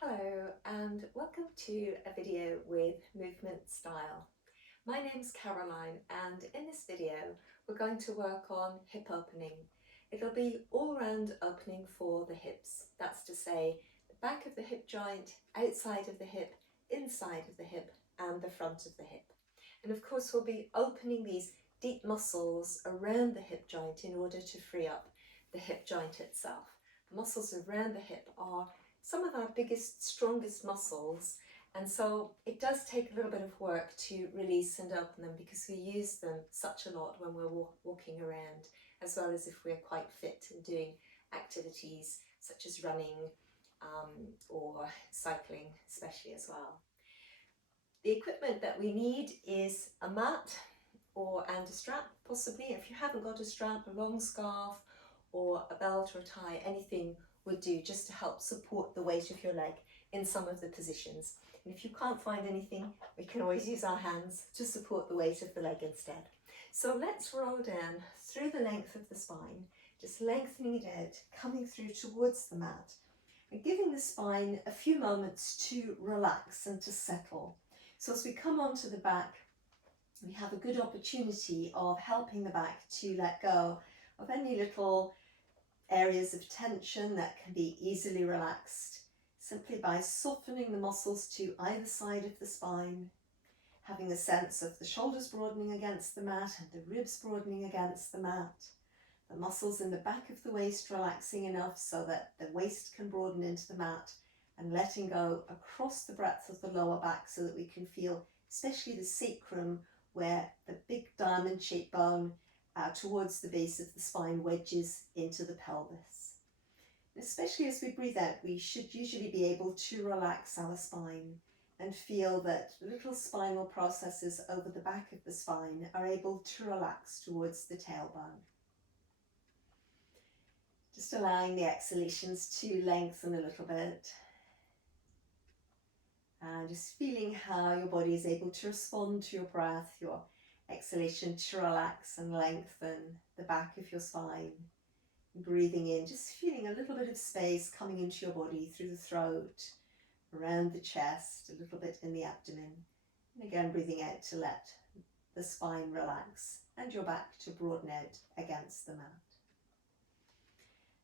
Hello and welcome to a video with movement style. My name's Caroline and in this video we're going to work on hip opening. It'll be all round opening for the hips. That's to say the back of the hip joint, outside of the hip, inside of the hip and the front of the hip. And of course we'll be opening these deep muscles around the hip joint in order to free up the hip joint itself. The muscles around the hip are some of our biggest, strongest muscles, and so it does take a little bit of work to release and open them because we use them such a lot when we're walking around, as well as if we're quite fit and doing activities such as running or cycling especially as well. The equipment that we need is a mat and a strap, possibly. If you haven't got a strap, a long scarf or a belt or a tie, anything would do just to help support the weight of your leg in some of the positions. And if you can't find anything, we can always use our hands to support the weight of the leg instead. So let's roll down through the length of the spine, just lengthening it out, coming through towards the mat and giving the spine a few moments to relax and to settle. So as we come onto the back, we have a good opportunity of helping the back to let go of any little areas of tension that can be easily relaxed simply by softening the muscles to either side of the spine, having a sense of the shoulders broadening against the mat and the ribs broadening against the mat, the muscles in the back of the waist relaxing enough so that the waist can broaden into the mat, and letting go across the breadth of the lower back so that we can feel especially the sacrum, where the big diamond shaped bone towards the base of the spine wedges into the pelvis. And especially as we breathe out, we should usually be able to relax our spine and feel that little spinal processes over the back of the spine are able to relax towards the tailbone. Just allowing the exhalations to lengthen a little bit. And just feeling how your body is able to respond to your breath, your exhalation to relax and lengthen the back of your spine. Breathing in, just feeling a little bit of space coming into your body through the throat, around the chest, a little bit in the abdomen. And again, breathing out to let the spine relax and your back to broaden out against the mat.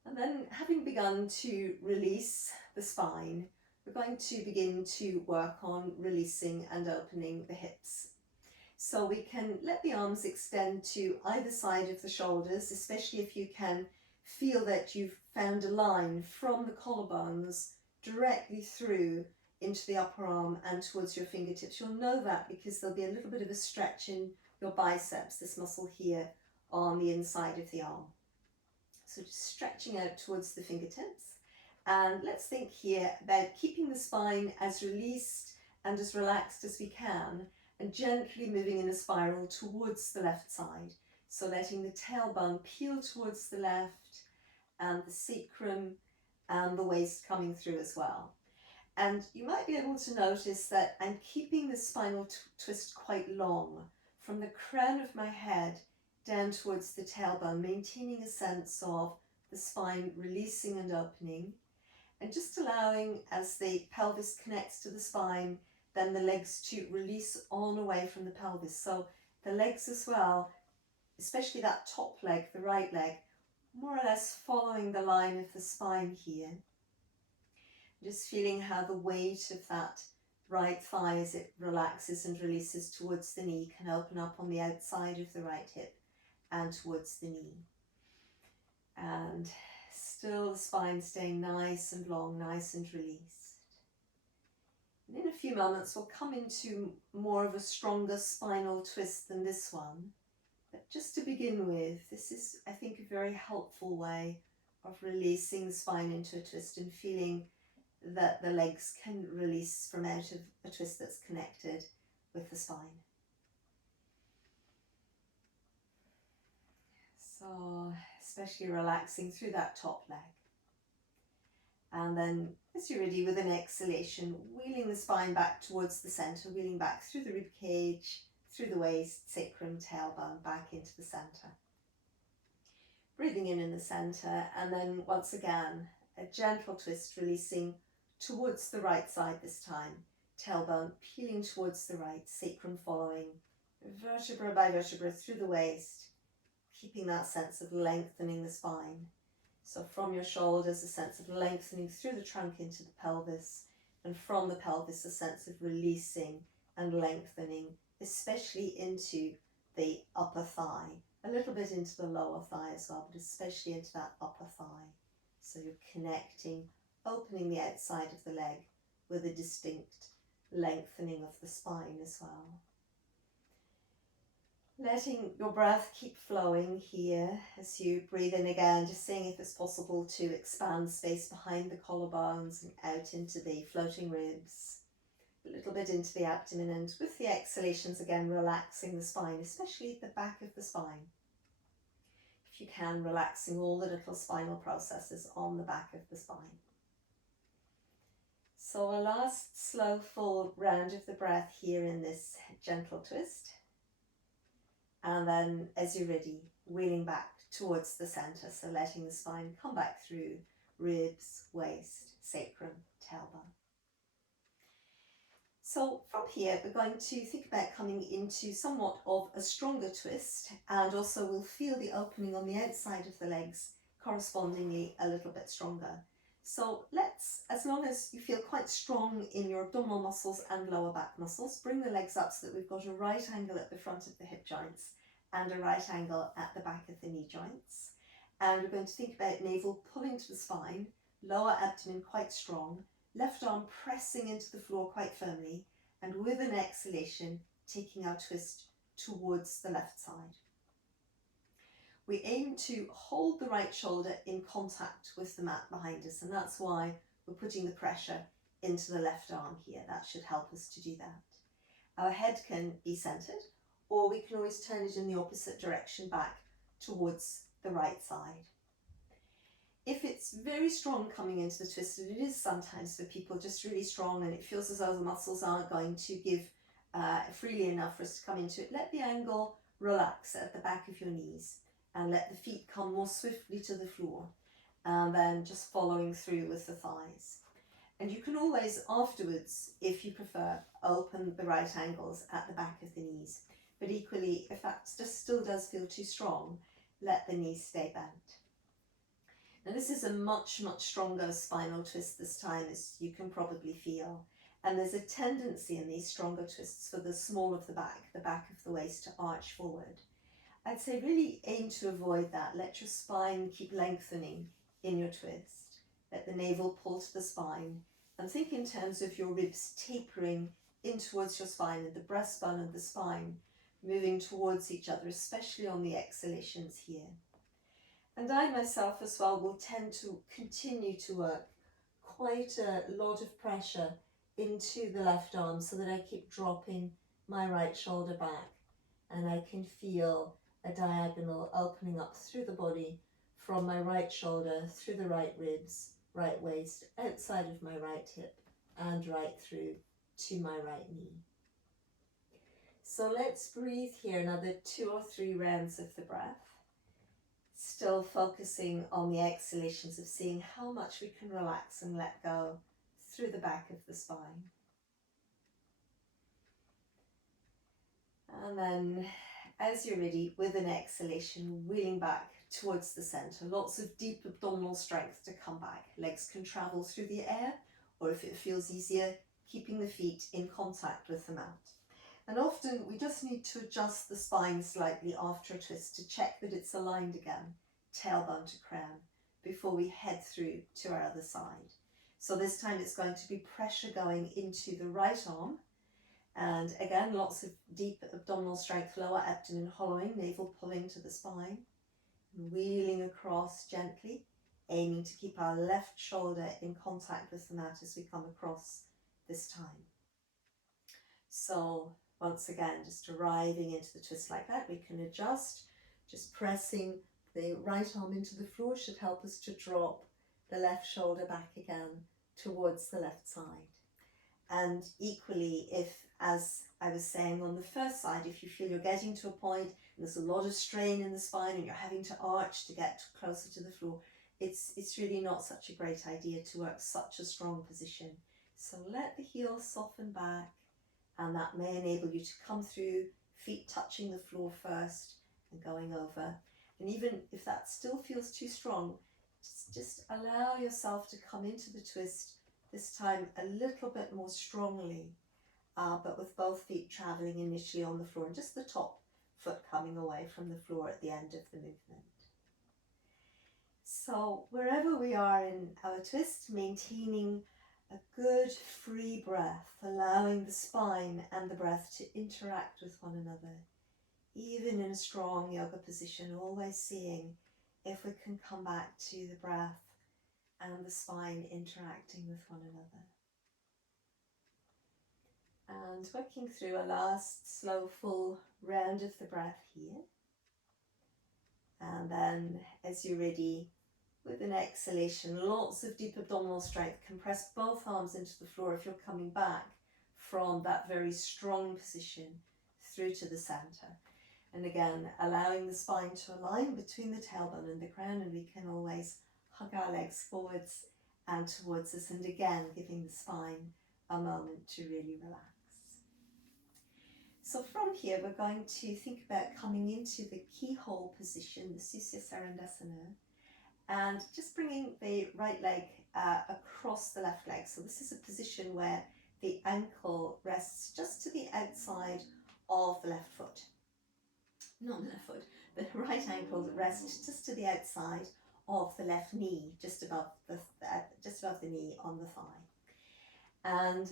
And then, having begun to release the spine, we're going to begin to work on releasing and opening the hips. So we can let the arms extend to either side of the shoulders, especially if you can feel that you've found a line from the collarbones directly through into the upper arm and towards your fingertips. You'll know that because there'll be a little bit of a stretch in your biceps, this muscle here on the inside of the arm. So just stretching out towards the fingertips. And let's think here about keeping the spine as released and as relaxed as we can, and gently moving in a spiral towards the left side. So letting the tailbone peel towards the left and the sacrum and the waist coming through as well. And you might be able to notice that I'm keeping the spinal twist quite long from the crown of my head down towards the tailbone, maintaining a sense of the spine releasing and opening. And just allowing, as the pelvis connects to the spine, then the legs to release on away from the pelvis. So the legs as well, especially that top leg, the right leg, more or less following the line of the spine here. Just feeling how the weight of that right thigh as it relaxes and releases towards the knee can open up on the outside of the right hip and towards the knee. And still the spine staying nice and long, nice and released. And in a few moments we'll come into more of a stronger spinal twist than this one. But just to begin with, this is, I think, a very helpful way of releasing the spine into a twist and feeling that the legs can release from out of a twist that's connected with the spine. So, especially relaxing through that top leg. And then, as you're ready, with an exhalation, wheeling the spine back towards the center, wheeling back through the rib cage, through the waist, sacrum, tailbone, back into the center. Breathing in the center, and then once again, a gentle twist, releasing towards the right side this time. Tailbone peeling towards the right, sacrum following, vertebra by vertebra through the waist, keeping that sense of lengthening the spine. So from your shoulders, a sense of lengthening through the trunk into the pelvis, and from the pelvis, a sense of releasing and lengthening, especially into the upper thigh, a little bit into the lower thigh as well, but especially into that upper thigh. So you're connecting, opening the outside of the leg with a distinct lengthening of the spine as well. Letting your breath keep flowing here as you breathe in again, just seeing if it's possible to expand space behind the collarbones and out into the floating ribs, a little bit into the abdomen, and with the exhalations again, relaxing the spine, especially the back of the spine. If you can, relaxing all the little spinal processes on the back of the spine. So a last slow full round of the breath here in this gentle twist. And then as you're ready, wheeling back towards the center, so letting the spine come back through ribs, waist, sacrum, tailbone. So from here, we're going to think about coming into somewhat of a stronger twist, and also we'll feel the opening on the outside of the legs correspondingly a little bit stronger. So let's, as long as you feel quite strong in your abdominal muscles and lower back muscles, bring the legs up so that we've got a right angle at the front of the hip joints and a right angle at the back of the knee joints. And we're going to think about navel pulling to the spine, lower abdomen quite strong, left arm pressing into the floor quite firmly, and with an exhalation, taking our twist towards the left side. We aim to hold the right shoulder in contact with the mat behind us, and that's why we're putting the pressure into the left arm here. That should help us to do that. Our head can be centered, or we can always turn it in the opposite direction back towards the right side. If it's very strong coming into the twist, and it is sometimes for people just really strong and it feels as though the muscles aren't going to give freely enough for us to come into it, let the angle relax at the back of your knees and let the feet come more swiftly to the floor, and then just following through with the thighs. And you can always afterwards, if you prefer, open the right angles at the back of the knees. But equally, if that just still does feel too strong, let the knees stay bent. Now this is a much, much stronger spinal twist this time, as you can probably feel. And there's a tendency in these stronger twists for the small of the back of the waist to arch forward. I'd say really aim to avoid that. Let your spine keep lengthening in your twist. Let the navel pull to the spine. And think in terms of your ribs tapering in towards your spine and the breastbone and the spine moving towards each other, especially on the exhalations here. And I myself as well will tend to continue to work quite a lot of pressure into the left arm so that I keep dropping my right shoulder back, and I can feel a diagonal opening up through the body from my right shoulder, through the right ribs, right waist, outside of my right hip, and right through to my right knee. So let's breathe here another 2 or 3 rounds of the breath, still focusing on the exhalations of seeing how much we can relax and let go through the back of the spine. And then as you're ready, with an exhalation, wheeling back towards the center. Lots of deep abdominal strength to come back. Legs can travel through the air, or if it feels easier, keeping the feet in contact with the mat. And often we just need to adjust the spine slightly after a twist to check that it's aligned again, tailbone to crown, before we head through to our other side. So this time it's going to be pressure going into the right arm. And again, lots of deep abdominal strength, lower abdomen hollowing, navel pulling to the spine, wheeling across gently, aiming to keep our left shoulder in contact with the mat as we come across this time. So once again, just arriving into the twist like that, we can adjust, just pressing the right arm into the floor should help us to drop the left shoulder back again towards the left side. And equally, if, as I was saying on the first side, if you feel you're getting to a point and there's a lot of strain in the spine and you're having to arch to get closer to the floor, it's really not such a great idea to work such a strong position. So let the heels soften back, and that may enable you to come through, feet touching the floor first and going over. And even if that still feels too strong, just allow yourself to come into the twist, this time a little bit more strongly, but with both feet traveling initially on the floor and just the top foot coming away from the floor at the end of the movement. So wherever we are in our twist, maintaining a good free breath, allowing the spine and the breath to interact with one another. Even in a strong yoga position, always seeing if we can come back to the breath and the spine interacting with one another. And working through a last slow full round of the breath here. And then as you're ready, with an exhalation, lots of deep abdominal strength. Compress both arms into the floor if you're coming back from that very strong position through to the center. And again, allowing the spine to align between the tailbone and the crown, and we can always hug our legs forwards and towards us, and again, giving the spine a moment to really relax. So from here, we're going to think about coming into the keyhole position, the Susya Sarandasana, and just bringing the right leg across the left leg. So this is a position where the ankle rests just to the outside of the left foot. Not the left foot, the right ankle rests just to the outside of the left knee, just above the knee on the thigh. And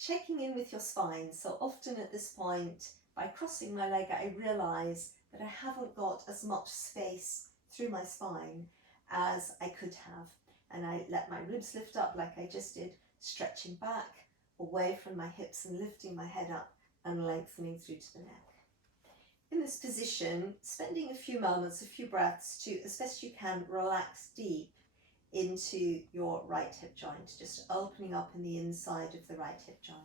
checking in with your spine. So often at this point, by crossing my leg, I realise that I haven't got as much space through my spine as I could have. And I let my ribs lift up like I just did, stretching back away from my hips and lifting my head up and lengthening through to the neck. In this position, spending a few moments, a few breaths to, as best you can, relax deep into your right hip joint, just opening up in the inside of the right hip joint.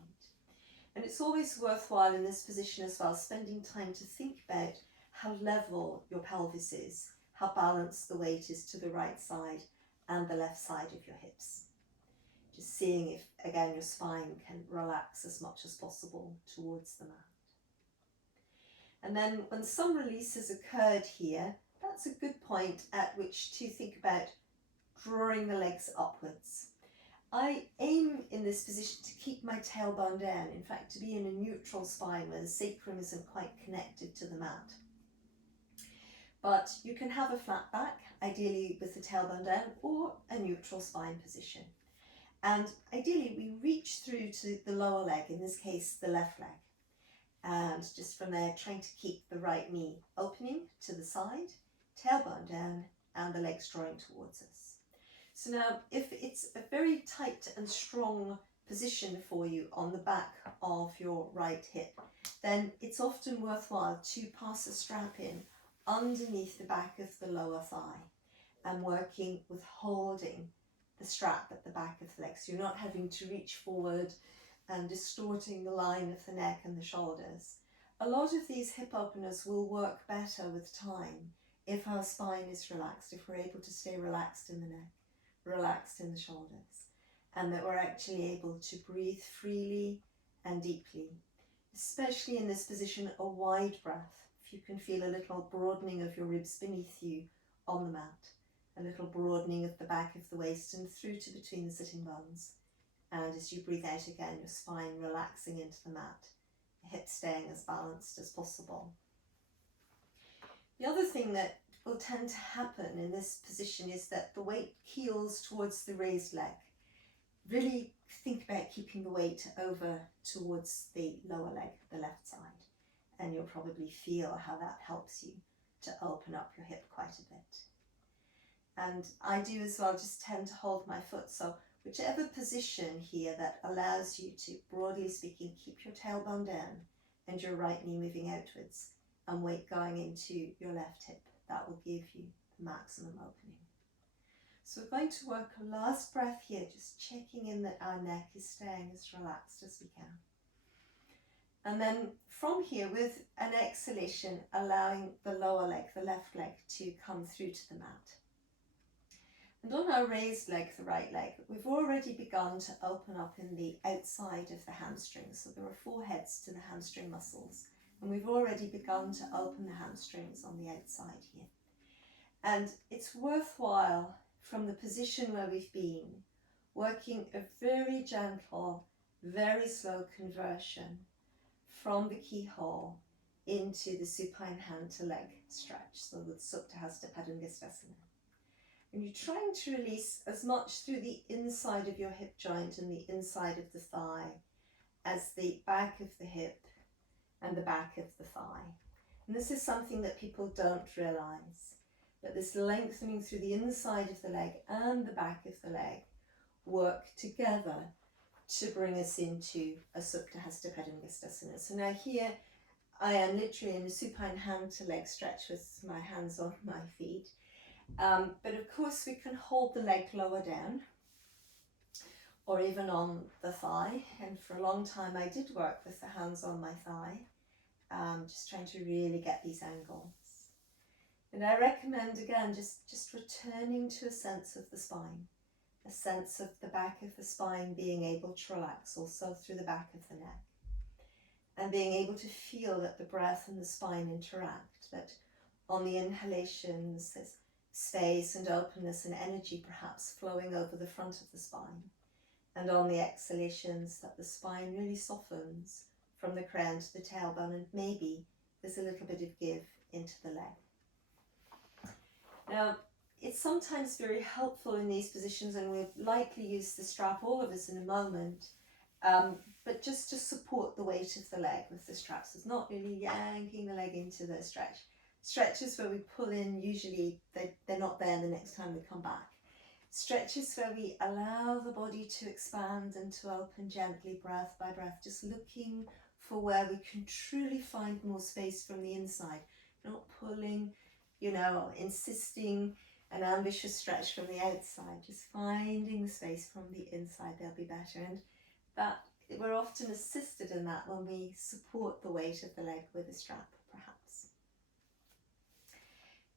And it's always worthwhile in this position as well, spending time to think about how level your pelvis is, how balanced the weight is to the right side and the left side of your hips. Just seeing if, again, your spine can relax as much as possible towards the mat. And then when some release has occurred here, that's a good point at which to think about drawing the legs upwards. I aim in this position to keep my tailbone down, in fact to be in a neutral spine where the sacrum isn't quite connected to the mat. But you can have a flat back, ideally with the tailbone down, or a neutral spine position. And ideally we reach through to the lower leg, in this case the left leg. And just from there, trying to keep the right knee opening to the side, tailbone down, and the legs drawing towards us. So now, if it's a very tight and strong position for you on the back of your right hip, then it's often worthwhile to pass a strap in underneath the back of the lower thigh and working with holding the strap at the back of the leg. So you're not having to reach forward and distorting the line of the neck and the shoulders. A lot of these hip openers will work better with time if our spine is relaxed, if we're able to stay relaxed in the neck, relaxed in the shoulders, and that we're actually able to breathe freely and deeply. Especially in this position, a wide breath. If you can feel a little broadening of your ribs beneath you on the mat, a little broadening of the back of the waist and through to between the sitting bones. And as you breathe out again, your spine relaxing into the mat, the hips staying as balanced as possible. The other thing that will tend to happen in this position is that the weight keels towards the raised leg. Really think about keeping the weight over towards the lower leg, the left side, and you'll probably feel how that helps you to open up your hip quite a bit. And I do as well, just tend to hold my foot, so whichever position here that allows you to, broadly speaking, keep your tailbone down and your right knee moving outwards and weight going into your left hip, that will give you the maximum opening. So we're going to work a last breath here, just checking in that our neck is staying as relaxed as we can. And then from here, with an exhalation, allowing the lower leg, the left leg, to come through to the mat. And on our raised leg, the right leg, we've already begun to open up in the outside of the hamstrings. So there are 4 heads to the hamstring muscles. And we've already begun to open the hamstrings on the outside here. And it's worthwhile, from the position where we've been, working a very gentle, very slow conversion from the keyhole into the supine hand to leg stretch, so the Supta Hasta Padangusthasana. And you're trying to release as much through the inside of your hip joint and the inside of the thigh as the back of the hip and the back of the thigh. And this is something that people don't realize, that this lengthening through the inside of the leg and the back of the leg work together to bring us into a Supta Hasta Padangusthasana. So now here I am literally in a supine hand to leg stretch with my hands on my feet. But of course we can hold the leg lower down or even on the thigh. And for a long time I did work with the hands on my thigh, just trying to really get these angles. And I recommend again just returning to a sense of the spine, a sense of the back of the spine being able to relax also through the back of the neck, and being able to feel that the breath and the spine interact, that on the inhalations there's space and openness and energy perhaps flowing over the front of the spine, and on the exhalations that the spine really softens from the crown to the tailbone, and maybe there's a little bit of give into the leg. Now, it's sometimes very helpful in these positions, and we'll likely use the strap, all of us, in a moment, but just to support the weight of the leg with the straps. It's not really yanking the leg into the stretch. Stretches where we pull in, usually they're not there the next time we come back. Stretches where we allow the body to expand and to open gently, breath by breath, just looking for where we can truly find more space from the inside, not pulling, insisting an ambitious stretch from the outside, just finding the space from the inside. They'll be better. And that we're often assisted in that when we support the weight of the leg with a strap, perhaps.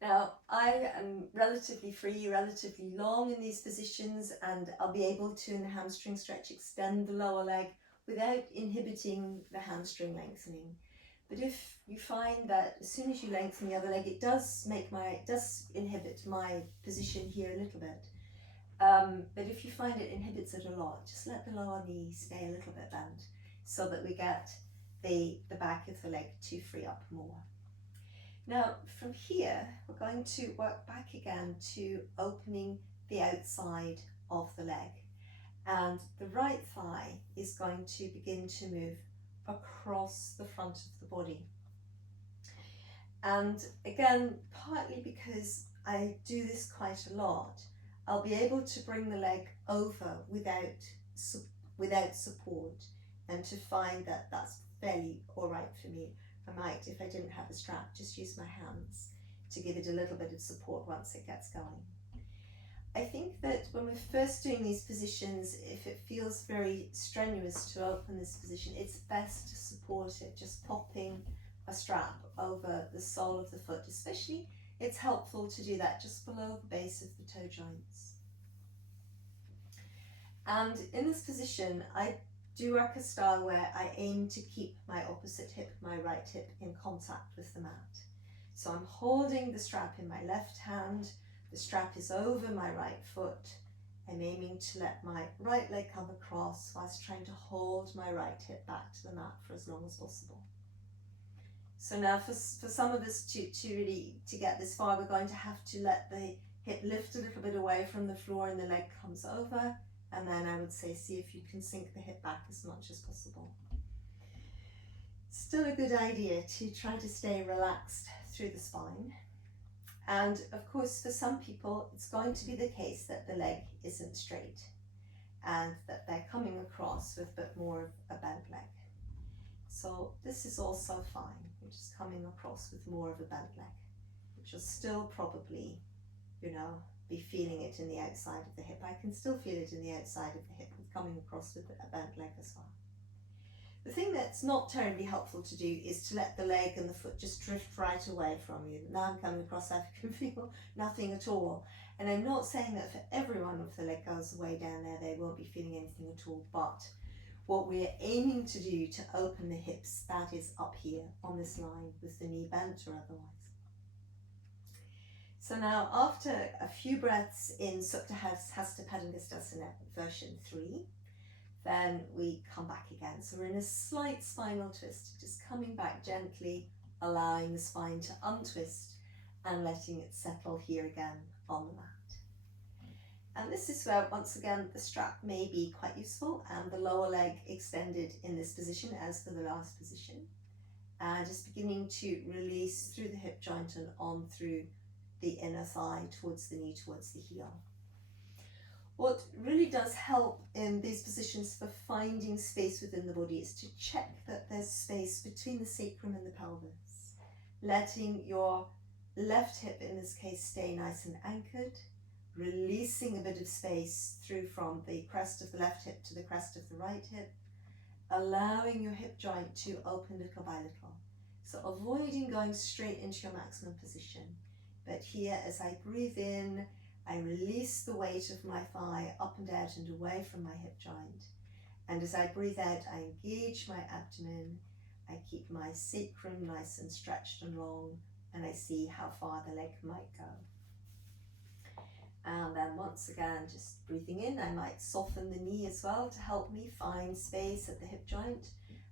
Now, I am relatively free, relatively long in these positions, and I'll be able to, in the hamstring stretch, extend the lower leg without inhibiting the hamstring lengthening. But if you find that as soon as you lengthen the other leg, it does inhibit my position here a little bit. But if you find it inhibits it a lot, just let the lower knee stay a little bit bent so that we get the back of the leg to free up more. Now, from here, we're going to work back again to opening the outside of the leg. And the right thigh is going to begin to move across the front of the body. And again, partly because I do this quite a lot, I'll be able to bring the leg over without support, and to find that that's fairly all right for me. I might, if I didn't have a strap, just use my hands to give it a little bit of support once it gets going. I think that when we're first doing these positions, if it feels very strenuous to open this position, it's best to support it, just popping a strap over the sole of the foot. Especially, it's helpful to do that just below the base of the toe joints. And in this position, I do work a style where I aim to keep my opposite hip, my right hip, in contact with the mat. So I'm holding the strap in my left hand, the strap is over my right foot. I'm aiming to let my right leg come across whilst trying to hold my right hip back to the mat for as long as possible. So now for some of us to get this far, we're going to have to let the hip lift a little bit away from the floor and the leg comes over. And then I would say, see if you can sink the hip back as much as possible. Still a good idea to try to stay relaxed through the spine. And of course, for some people, it's going to be the case that the leg isn't straight and that they're coming across with a bit more of a bent leg. So this is also fine. You're just coming across with more of a bent leg, which will still probably, be feeling it in the outside of the hip. I can still feel it in the outside of the hip with coming across with a bent leg as well. The thing that's not terribly helpful to do is to let the leg and the foot just drift right away from you. Now I'm coming across that you can feel nothing at all. And I'm not saying that for everyone, if the leg goes way down there, they won't be feeling anything at all. But what we're aiming to do to open the hips, that is up here on this line with the knee bent or otherwise. So now after a few breaths in Supta Hasta Padangusthasana version 3, then we come back again. So we're in a slight spinal twist, just coming back gently, allowing the spine to untwist and letting it settle here again on the mat. And this is where, once again, the strap may be quite useful and the lower leg extended in this position as for the last position. And just beginning to release through the hip joint and on through the inner thigh towards the knee, towards the heel. What really does help in these positions for finding space within the body is to check that there's space between the sacrum and the pelvis. Letting your left hip, in this case, stay nice and anchored, releasing a bit of space through from the crest of the left hip to the crest of the right hip, allowing your hip joint to open little by little. So avoiding going straight into your maximum position. But here, as I breathe in, I release the weight of my thigh up and out and away from my hip joint. And as I breathe out, I engage my abdomen. I keep my sacrum nice and stretched and long, and I see how far the leg might go. And then once again, just breathing in, I might soften the knee as well to help me find space at the hip joint.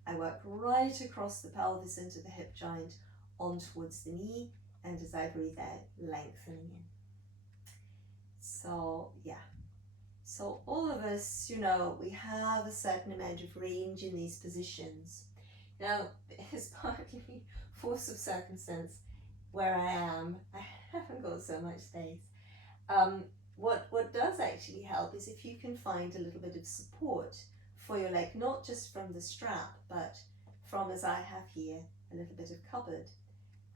I work right across the pelvis into the hip joint, on towards the knee, and as I breathe out, lengthening in. So yeah, so all of us, you know, we have a certain amount of range in these positions. Now, it's partly force of circumstance where I am. I haven't got so much space. What does actually help is if you can find a little bit of support for your leg, not just from the strap, but from, as I have here, a little bit of cupboard.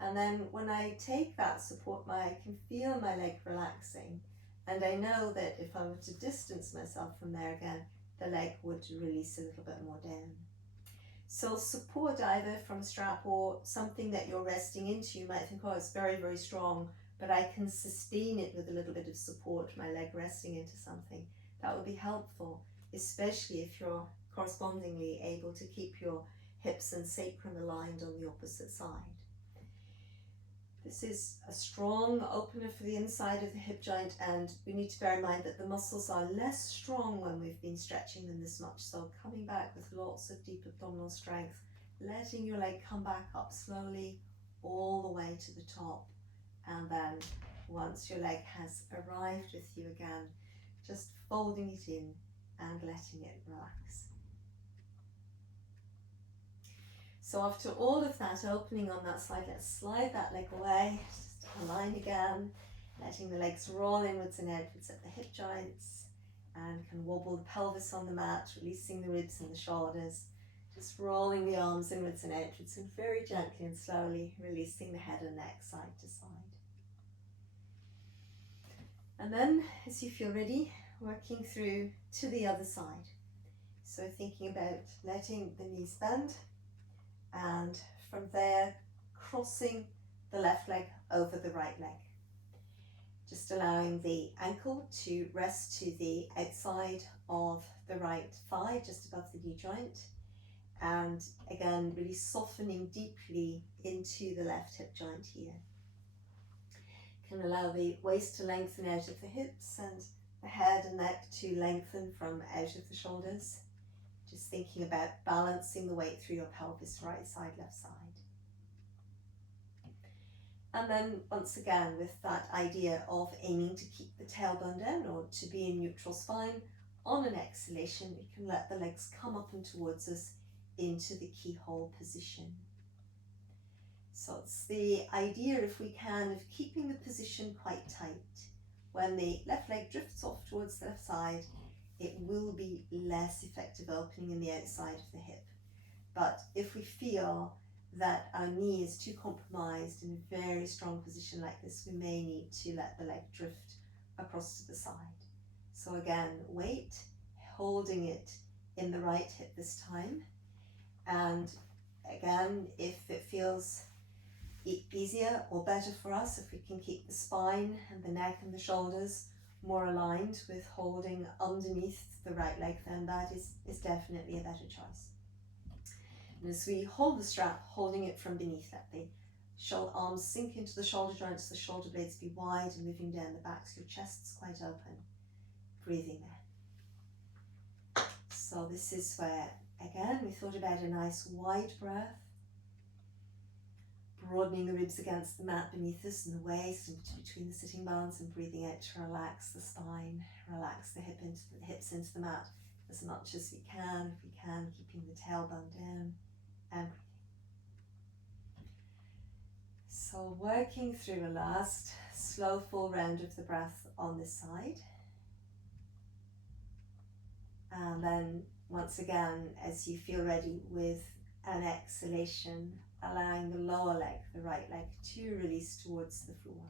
And then when I take that support, I can feel my leg relaxing. And I know that if I were to distance myself from there again, the leg would release a little bit more down. So support either from a strap or something that you're resting into. You might think, oh, it's very, very strong, but I can sustain it with a little bit of support, my leg resting into something. That would be helpful, especially if you're correspondingly able to keep your hips and sacrum aligned on the opposite side. This is a strong opener for the inside of the hip joint, and we need to bear in mind that the muscles are less strong when we've been stretching them this much. So coming back with lots of deep abdominal strength, letting your leg come back up slowly all the way to the top. And then once your leg has arrived with you again, just folding it in and letting it relax. So after all of that opening on that side, let's slide that leg away, just align again, letting the legs roll inwards and outwards at the hip joints, and can wobble the pelvis on the mat, releasing the ribs and the shoulders, just rolling the arms inwards and outwards, and very gently and slowly releasing the head and neck side to side. And then, as you feel ready, working through to the other side. So thinking about letting the knees bend, and from there crossing the left leg over the right leg. Just allowing the ankle to rest to the outside of the right thigh, just above the knee joint. And again, really softening deeply into the left hip joint here. Can allow the waist to lengthen out of the hips and the head and neck to lengthen from out of the shoulders. Just thinking about balancing the weight through your pelvis, right side, left side. And then once again, with that idea of aiming to keep the tailbone down or to be in neutral spine, on an exhalation, we can let the legs come up and towards us into the keyhole position. So it's the idea, if we can, of keeping the position quite tight. When the left leg drifts off towards the left side, it will be less effective opening in the outside of the hip. But if we feel that our knee is too compromised in a very strong position like this, we may need to let the leg drift across to the side. So again, weight, holding it in the right hip this time, And again, if it feels easier or better for us, if we can keep the spine and the neck and the shoulders more aligned with holding underneath the right leg, then that is definitely a better choice. And as we hold the strap, holding it from beneath, let the arms sink into the shoulder joints, the shoulder blades be wide and moving down the back so your chest's quite open. Breathing there. So this is where, again, we thought about a nice wide breath, broadening the ribs against the mat beneath us and the waist and between the sitting bones, and breathing out to relax the spine, relax the hips into the mat as much as we can, if we can, keeping the tailbone down and breathing. So working through a last slow full round of the breath on this side. And then once again, as you feel ready, with an exhalation, allowing the lower leg, the right leg, to release towards the floor.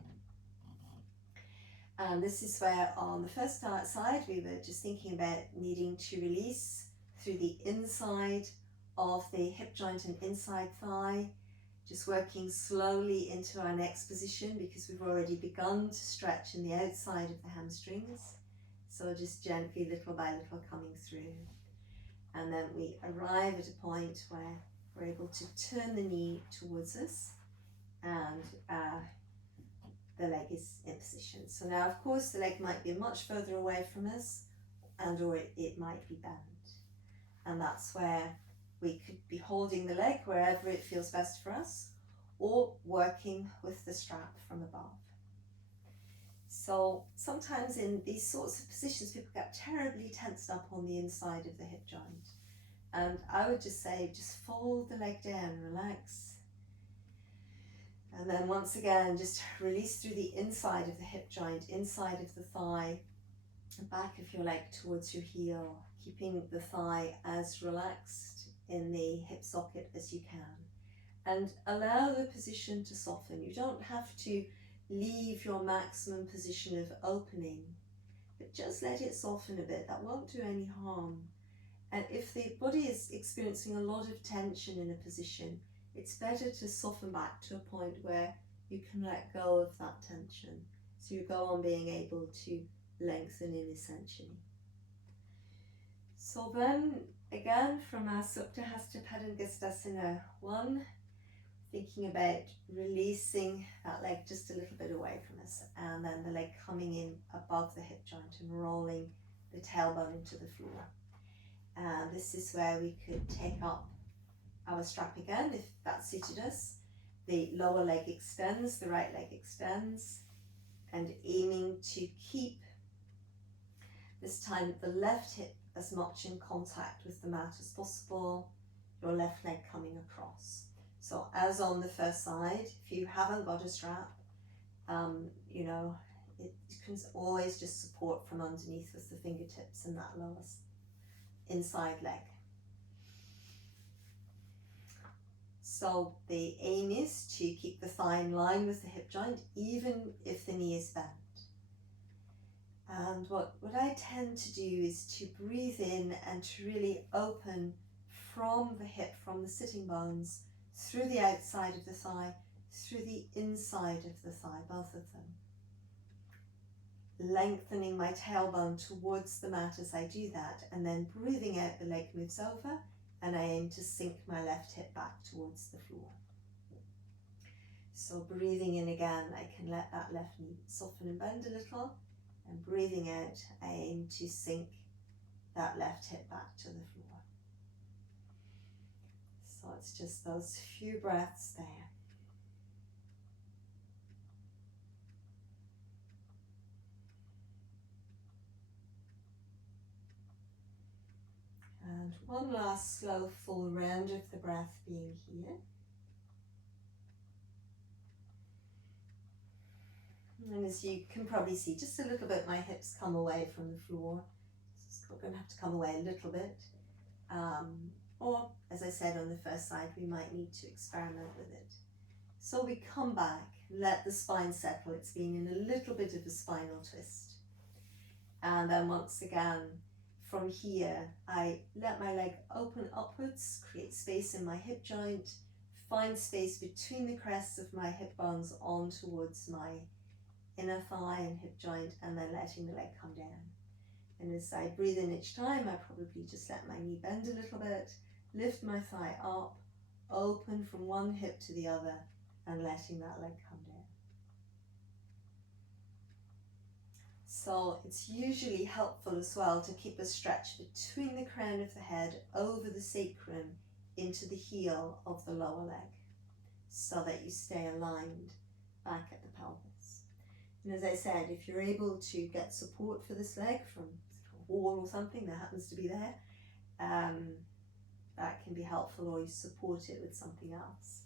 And this is where on the first side we were just thinking about needing to release through the inside of the hip joint and inside thigh, just working slowly into our next position because we've already begun to stretch in the outside of the hamstrings. So just gently, little by little, coming through. And then we arrive at a point where we're able to turn the knee towards us and the leg is in position. So now, of course, the leg might be much further away from us or it might be bent. And that's where we could be holding the leg wherever it feels best for us, or working with the strap from above. So sometimes in these sorts of positions, people get terribly tensed up on the inside of the hip joint. And I would just say, just fold the leg down, relax. And then once again, just release through the inside of the hip joint, inside of the thigh, back of your leg towards your heel, keeping the thigh as relaxed in the hip socket as you can. And allow the position to soften. You don't have to leave your maximum position of opening, but just let it soften a bit. That won't do any harm. And if the body is experiencing a lot of tension in a position, it's better to soften back to a point where you can let go of that tension. So you go on being able to lengthen in essentially. So then, again, from our Supta Hasta Padangusthasana 1, thinking about releasing that leg just a little bit away from us, and then the leg coming in above the hip joint and rolling the tailbone into the floor. And this is where we could take up our strap again, if that suited us. The lower leg extends, the right leg extends, and aiming to keep, this time, the left hip as much in contact with the mat as possible, your left leg coming across. So as on the first side, if you haven't got a strap, you know, it can always just support from underneath with the fingertips and that lowest inside leg. So the aim is to keep the thigh in line with the hip joint, even if the knee is bent. And what I tend to do is to breathe in and to really open from the hip, from the sitting bones, through the outside of the thigh, through the inside of the thigh, both of them. Lengthening my tailbone towards the mat as I do that, and then breathing out, the leg moves over, and I aim to sink my left hip back towards the floor. So breathing in again, I can let that left knee soften and bend a little, and breathing out, I aim to sink that left hip back to the floor. So it's just those few breaths there. And one last slow full round of the breath being here. And as you can probably see, just a little bit, my hips come away from the floor. It's going to have to come away a little bit. Or, as I said on the first side, we might need to experiment with it. So we come back, let the spine settle. It's been in a little bit of a spinal twist. And then once again, from here, I let my leg open upwards, create space in my hip joint, find space between the crests of my hip bones on towards my inner thigh and hip joint, and then letting the leg come down. And as I breathe in each time, I probably just let my knee bend a little bit, lift my thigh up, open from one hip to the other, and letting that leg come down. So it's usually helpful as well to keep a stretch between the crown of the head over the sacrum into the heel of the lower leg, so that you stay aligned back at the pelvis. And as I said, if you're able to get support for this leg from a wall or something that happens to be there, that can be helpful, or you support it with something else.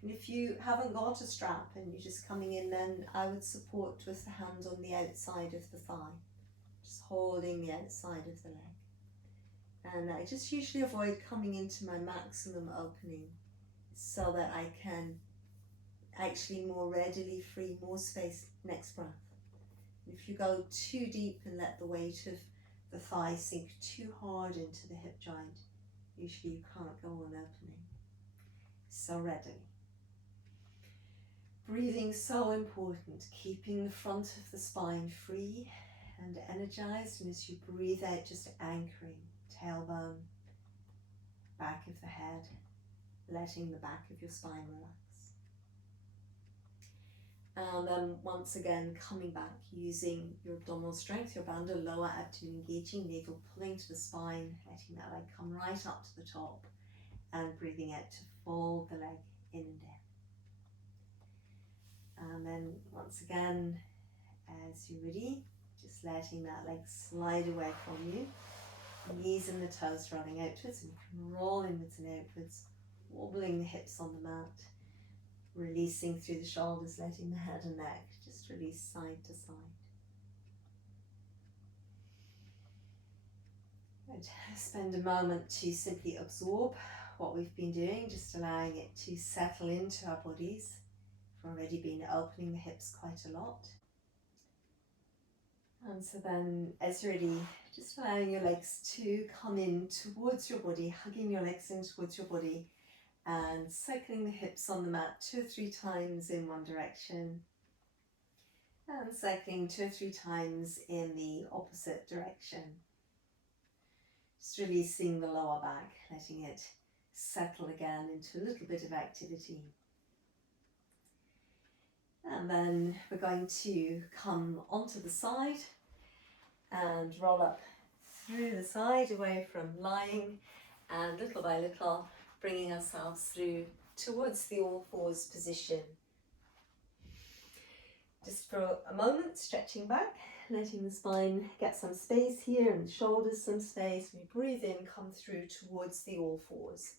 And if you haven't got a strap and you're just coming in, then I would support with the hand on the outside of the thigh, just holding the outside of the leg. And I just usually avoid coming into my maximum opening so that I can actually more readily free more space next breath. If you go too deep and let the weight of the thigh sink too hard into the hip joint, usually you can't go on opening so readily. Breathing so important, keeping the front of the spine free and energized, and as you breathe out, just anchoring tailbone, back of the head, letting the back of your spine relax. And then once again, coming back, using your abdominal strength, your bandha, lower abdomen engaging, navel pulling to the spine, letting that leg come right up to the top, and breathing out to fold the leg in and down. And then once again, as you're ready, just letting that leg slide away from you, knees and the toes rolling outwards, and you can roll inwards and outwards, wobbling the hips on the mat, releasing through the shoulders, letting the head and neck just release side to side. Good. Spend a moment to simply absorb what we've been doing, just allowing it to settle into our bodies. We've already been opening the hips quite a lot. And so then, as you're ready, just allowing your legs to come in towards your body, hugging your legs in towards your body, and cycling the hips on the mat 2 or 3 times in one direction, and cycling 2 or 3 times in the opposite direction. Just releasing the lower back, letting it settle again into a little bit of activity. And then we're going to come onto the side and roll up through the side away from lying, and little by little bringing ourselves through towards the all fours position. Just for a moment, stretching back, letting the spine get some space here and the shoulders some space. When you breathe in, come through towards the all fours.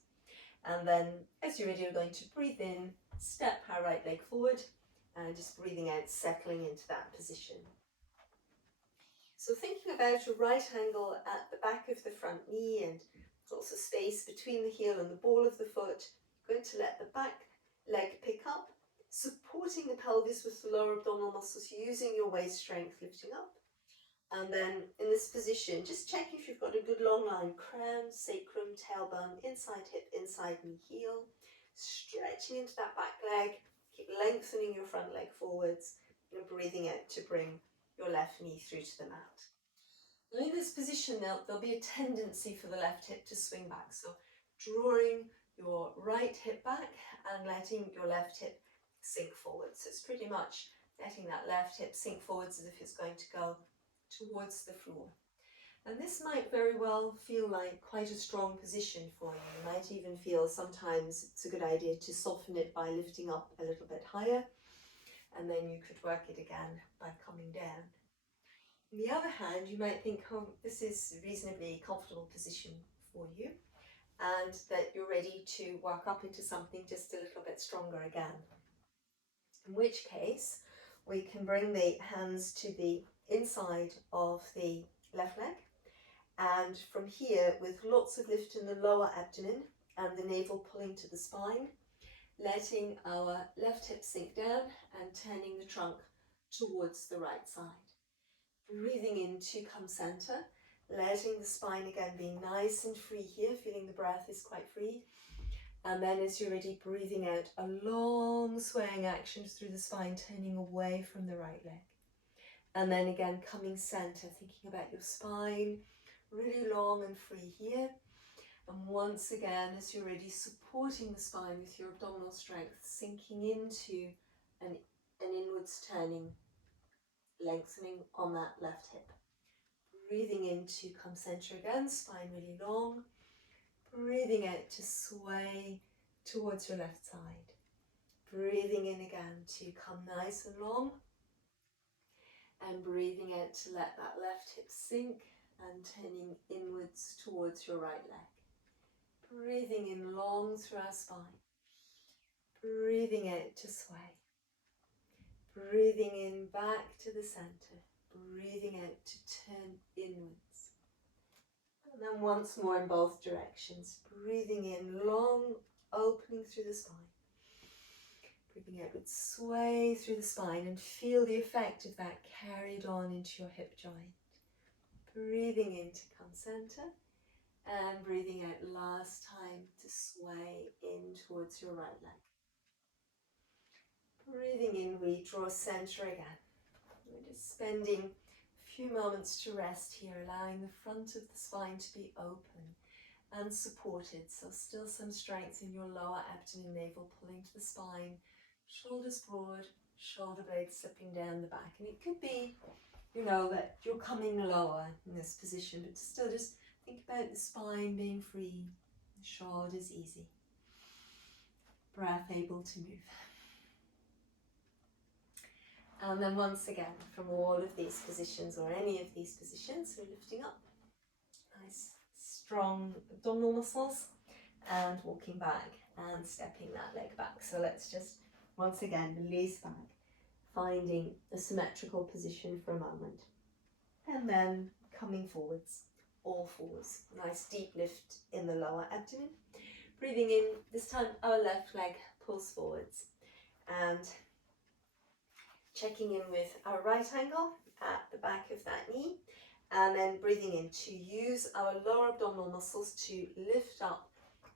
And then as you're ready, you're going to breathe in, step our right leg forward, and just breathing out, settling into that position. So thinking about a right angle at the back of the front knee, and also space between the heel and the ball of the foot, you're going to let the back leg pick up, supporting the pelvis with the lower abdominal muscles, using your waist strength, lifting up. And then in this position, just check if you've got a good long line, crown, sacrum, tailbone, inside hip, inside knee, heel, stretching into that back leg. Keep lengthening your front leg forwards and breathing out to bring your left knee through to the mat. Now in this position, there'll be a tendency for the left hip to swing back. So drawing your right hip back and letting your left hip sink forwards. So it's pretty much letting that left hip sink forwards as if it's going to go towards the floor. And this might very well feel like quite a strong position for you. You might even feel sometimes it's a good idea to soften it by lifting up a little bit higher, and then you could work it again by coming down. On the other hand, you might think, oh, this is a reasonably comfortable position for you, and that you're ready to work up into something just a little bit stronger again. In which case, we can bring the hands to the inside of the left leg, and from here, with lots of lift in the lower abdomen and the navel pulling to the spine, letting our left hip sink down and turning the trunk towards the right side. Breathing in to come center, letting the spine again being nice and free here, feeling the breath is quite free. And then as you're ready, breathing out a long swaying action through the spine, turning away from the right leg. And then again, coming center, thinking about your spine, really long and free here. And once again, as you're ready, supporting the spine with your abdominal strength, sinking into an inwards turning, lengthening on that left hip. Breathing in to come center again, spine really long. Breathing out to sway towards your left side. Breathing in again to come nice and long. And breathing out to let that left hip sink and turning inwards towards your right leg. Breathing in long through our spine. Breathing out to sway. Breathing in back to the center. Breathing out to turn inwards. And then once more in both directions. Breathing in long, opening through the spine. Breathing out, sway through the spine and feel the effect of that carried on into your hip joint. Breathing in to come center. And breathing out last time to sway in towards your right leg. Breathing in, we draw center again. We're just spending a few moments to rest here, allowing the front of the spine to be open and supported. So still some strength in your lower abdomen, navel pulling to the spine, shoulders broad, shoulder blades slipping down the back. And it could be, that you're coming lower in this position, but still just think about the spine being free, the shoulders easy, breath able to move. And then once again, from all of these positions or any of these positions, we're lifting up, nice strong abdominal muscles, and walking back and stepping that leg back. So let's just once again release back, finding a symmetrical position for a moment, and then coming forwards, all fours. Nice deep lift in the lower abdomen. Breathing in, this time our left leg pulls forwards, and checking in with our right ankle at the back of that knee, and then breathing in to use our lower abdominal muscles to lift up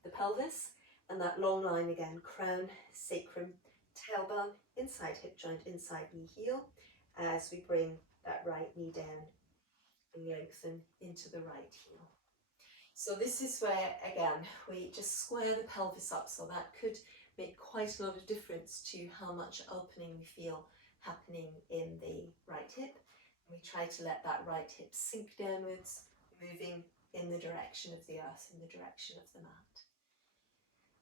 the pelvis, and that long line again, crown, sacrum, tailbone, inside hip joint, inside knee heel, as we bring that right knee down and lengthen into the right heel. So this is where, again, we just square the pelvis up, so that could make quite a lot of difference to how much opening we feel happening in the right hip. We try to let that right hip sink downwards, moving in the direction of the earth, in the direction of the mat.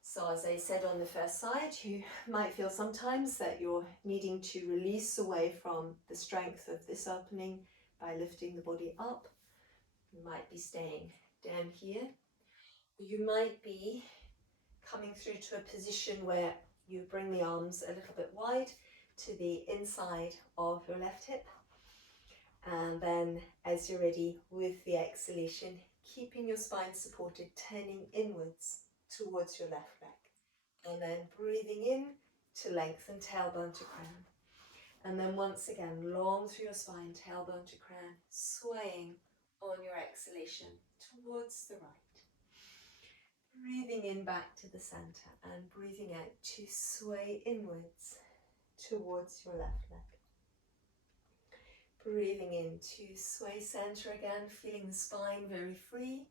So as I said on the first side, you might feel sometimes that you're needing to release away from the strength of this opening by lifting the body up. You might be staying down here. You might be coming through to a position where you bring the arms a little bit wide to the inside of your left hip, and then as you're ready with the exhalation, keeping your spine supported, turning inwards towards your left leg, and then breathing in to lengthen tailbone to crown, and then once again long through your spine, tailbone to crown, swaying on your exhalation towards the right. Breathing in back to the center and breathing out to sway inwards towards your left leg. Breathing in to sway center again, feeling the spine very free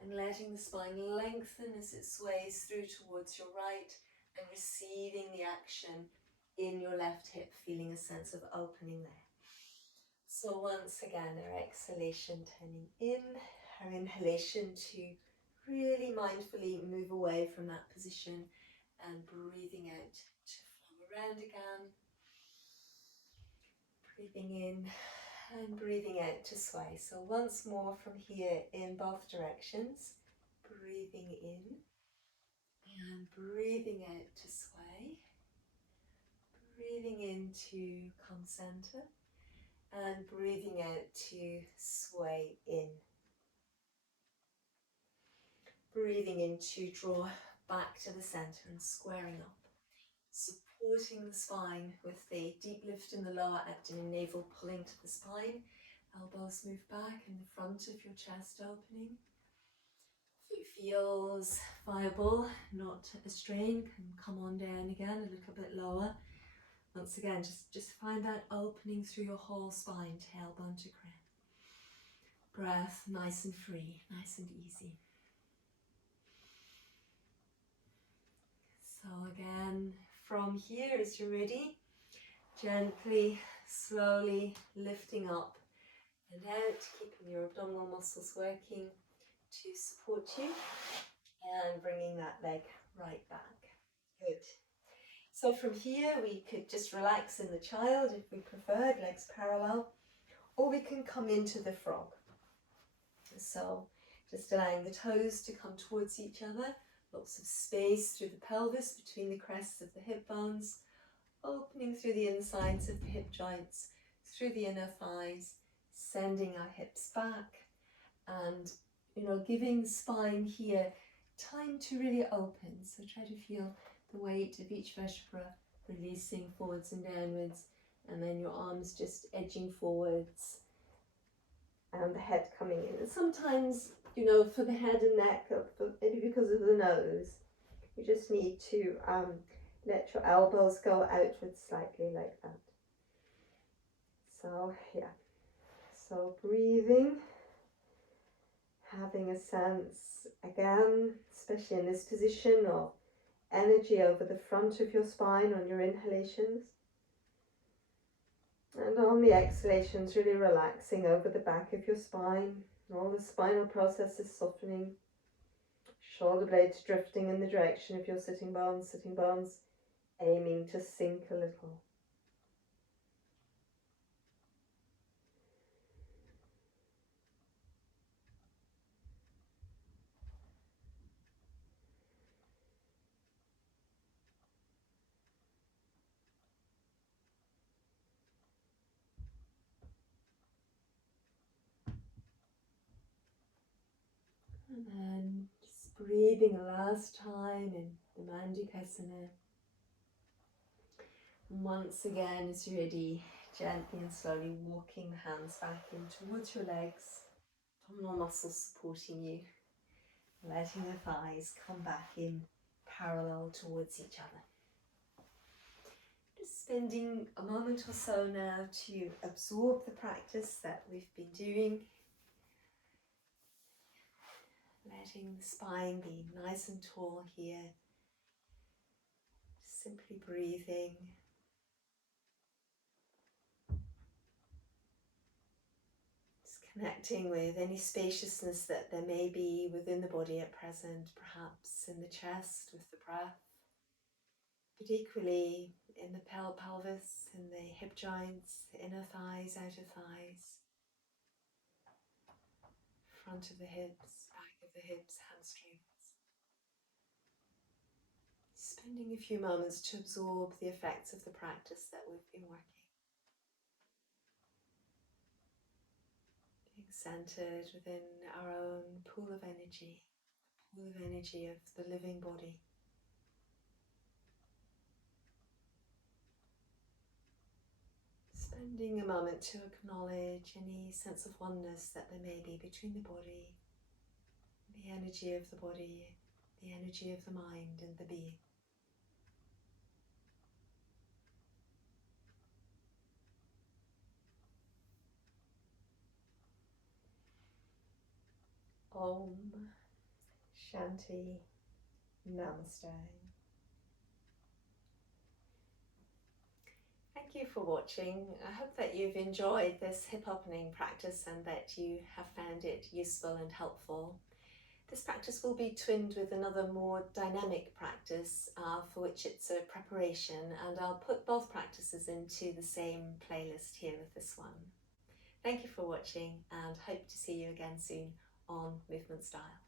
and letting the spine lengthen as it sways through towards your right and receiving the action in your left hip, feeling a sense of opening there. So once again, our exhalation turning in, our inhalation to really mindfully move away from that position and breathing out to flow around again. Breathing in and breathing out to sway. So once more from here in both directions, breathing in and breathing out to sway. Breathing in to come center and breathing out to sway in. Breathing in to draw back to the center and squaring up. Supporting the spine with the deep lift in the lower abdomen, navel pulling to the spine, Elbows move back and the front of your chest opening. If it feels viable, not a strain, can come on down again, a little bit lower. Once again, just find that opening through your whole spine, tailbone to crown. Breath nice and free, nice and easy. So again, from here, as you're ready, gently, slowly lifting up and out, keeping your abdominal muscles working to support you, and bringing that leg right back. Good. So from here, we could just relax in the child if we preferred, legs parallel, or we can come into the frog. So just allowing the toes to come towards each other, lots of space through the pelvis between the crests of the hip bones, opening through the insides of the hip joints, through the inner thighs, sending our hips back, and giving spine here time to really open. So try to feel the weight of each vertebra releasing forwards and downwards, and then your arms just edging forwards and the head coming in. And sometimes, for the head and neck, maybe because of the nose, you just need to let your elbows go outwards slightly like that. So yeah, so breathing, having a sense again, especially in this position, of energy over the front of your spine on your inhalations, and on the exhalations really relaxing over the back of your spine, all the spinal processes softening, shoulder blades drifting in the direction of your sitting bones aiming to sink a little. And then just breathing a last time in the Mandukasana. And once again, as you're ready, gently and slowly walking the hands back in towards your legs, abdominal muscles supporting you, letting the thighs come back in parallel towards each other. Just spending a moment or so now to absorb the practice that we've been doing, letting the spine be nice and tall here, just simply breathing. Just connecting with any spaciousness that there may be within the body at present, perhaps in the chest with the breath, but equally in the pelvis, in the hip joints, the inner thighs, outer thighs, front of the hips, back of the hips, hamstrings. Spending a few moments to absorb the effects of the practice that we've been working. Being centered within our own pool of energy of the living body. Spending a moment to acknowledge any sense of oneness that there may be between the body, the energy of the body, the energy of the mind and the being. Om Shanti Namaste. Thank you for watching. I hope that you've enjoyed this hip opening practice and that you have found it useful and helpful. This practice will be twinned with another more dynamic practice for which it's a preparation, and I'll put both practices into the same playlist here with this one. Thank you for watching and hope to see you again soon on Movement Style.